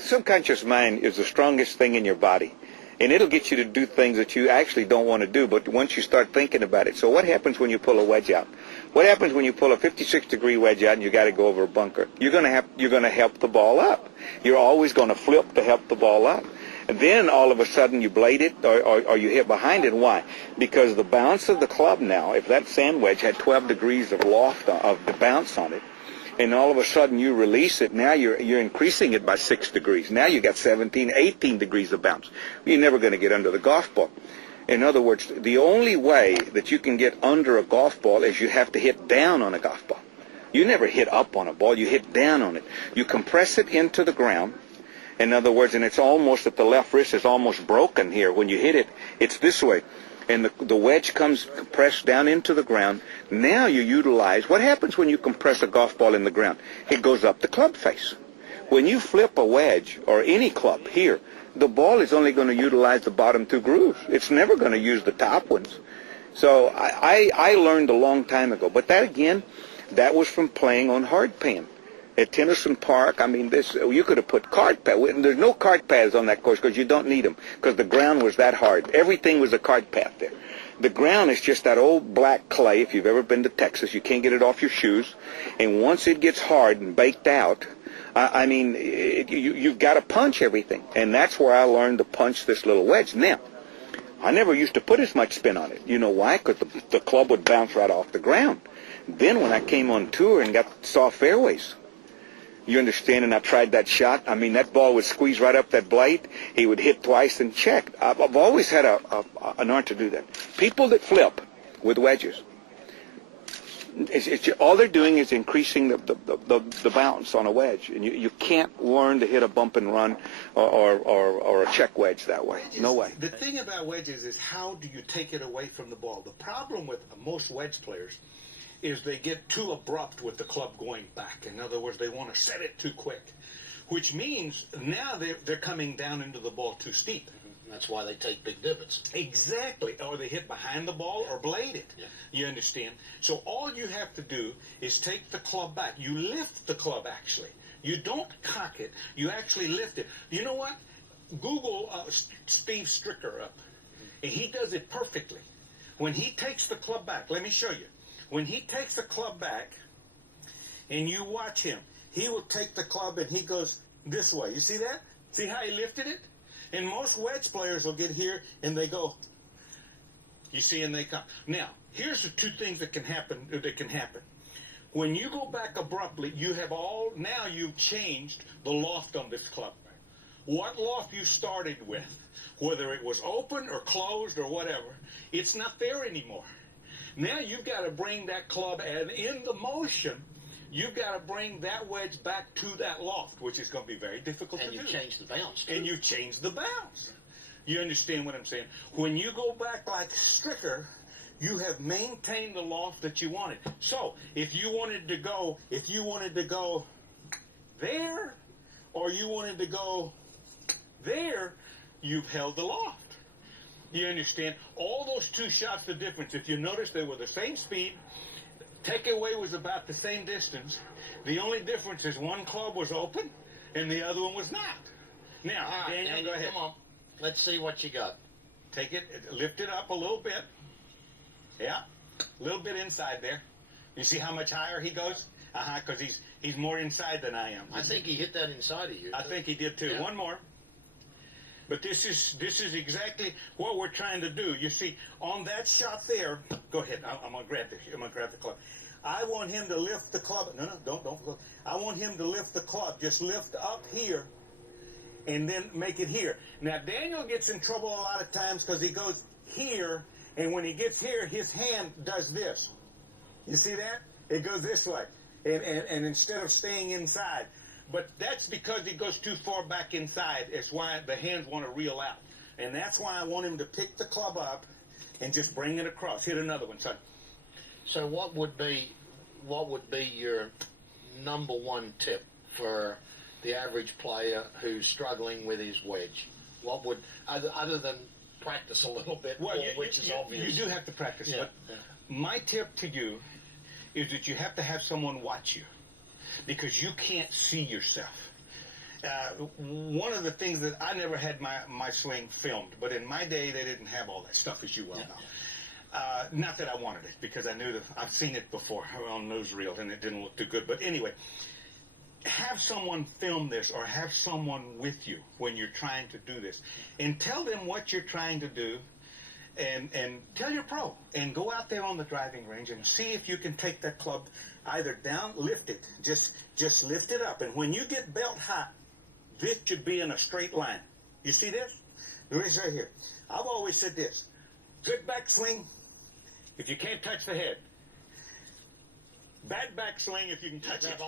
subconscious mind is the strongest thing in your body. And it'll get you to do things that you actually don't want to do, but once you start thinking about it. So what happens when you pull a wedge out? What happens when you pull a 56-degree wedge out and you got to go over a bunker? You're going to help the ball up. You're always going to flip to help the ball up. And then all of a sudden you blade it or you hit behind it. Why? Because the bounce of the club now, if that sand wedge had 12 degrees of loft of the bounce on it, and all of a sudden you release it, now you're increasing it by 6 degrees. Now you got 17, 18 degrees of bounce. You're never going to get under the golf ball. In other words, the only way that you can get under a golf ball is you have to hit down on a golf ball. You never hit up on a ball, you hit down on it. You compress it into the ground. In other words, and it's almost at the left wrist is almost broken here. When you hit it, it's this way. And the wedge comes compressed down into the ground. Now you utilize, what happens when you compress a golf ball in the ground? It goes up the club face. When you flip a wedge or any club here, the ball is only going to utilize the bottom 2 grooves. It's never going to use the top ones. So I learned a long time ago. But that, again, that was from playing on hard pan. At Tennyson Park, I mean, you could have put cart paths. There's no cart paths on that course because you don't need them because the ground was that hard. Everything was a cart path there. The ground is just that old black clay. If you've ever been to Texas, you can't get it off your shoes. And once it gets hard and baked out, I mean, you've got to punch everything. And that's where I learned to punch this little wedge. Now, I never used to put as much spin on it. You know why? Because the club would bounce right off the ground. Then when I came on tour and got soft fairways, you understand, and I tried that shot. I mean, that ball would squeeze right up that blade. He would hit twice and check. I've always had an art to do that. People that flip with wedges, all they're doing is increasing the bounce on a wedge. And you can't learn to hit a bump and run or a check wedge that way. Wedges, no way. The thing about wedges is how do you take it away from the ball? The problem with most wedge players is they get too abrupt with the club going back. In other words, they want to set it too quick, which means now they're coming down into the ball too steep. That's why they take big divots. Exactly. Or they hit behind the ball or blade it. Yeah. You understand? So all you have to do is take the club back. You lift the club, actually. You don't cock it. You actually lift it. You know what? Google Steve Stricker up. And he does it perfectly. When he takes the club back, let me show you. When he takes the club back, and you watch him, he will take the club and he goes this way. You see that? See how he lifted it? And most wedge players will get here and they go, you see, and they come. Now, here's the 2 things that can happen. When you go back abruptly, now you've changed the loft on this club. What loft you started with, whether it was open or closed or whatever, it's not there anymore. Now you've got to bring that club, and in the motion, you've got to bring that wedge back to that loft, which is going to be very difficult to do. And you change the bounce, too. And you change the bounce. You understand what I'm saying? When you go back like Stricker, you have maintained the loft that you wanted. So if you wanted to go there, or you wanted to go there, you've held the loft. You understand? All those 2 shots, the difference. If you notice, they were the same speed. Takeaway was about the same distance. The only difference is one club was open and the other one was not. Now, right, Daniel, go ahead. Come on. Let's see what you got. Take it, lift it up a little bit. Yeah, a little bit inside there. You see how much higher he goes? Because he's more inside than I am. I think he hit that inside of you. I think he did too. Yeah. One more. But this is exactly what we're trying to do. You see, on that shot there, go ahead. I'm gonna grab this. I'm gonna grab the club. I want him to lift the club. No, don't go. I want him to lift the club. Just lift up here, and then make it here. Now Daniel gets in trouble a lot of times because he goes here, and when he gets here, his hand does this. You see that? It goes this way, and instead of staying inside. But that's because he goes too far back inside. It's why the hands want to reel out. And that's why I want him to pick the club up and just bring it across. Hit another one, son. So what would be your number 1 tip for the average player who's struggling with his wedge? What would, other than practice a little bit, which is obvious. You do have to practice. Yeah. But my tip to you is that you have to have someone watch you, because you can't see yourself. one of the things that I never had my swing filmed, but in my day they didn't have all that stuff, as you well know. Not that I wanted it, because I knew that I've seen it before on newsreels and it didn't look too good. But anyway, have someone film this, or have someone with you when you're trying to do this, and tell them what you're trying to do, and tell your pro, and go out there on the driving range and see if you can take that club either down, lift it, just lift it up, and when you get belt high, this should be in a straight line. You see this? This right here. I've always said this: good backswing if you can't touch the head. Bad backswing if you can touch it.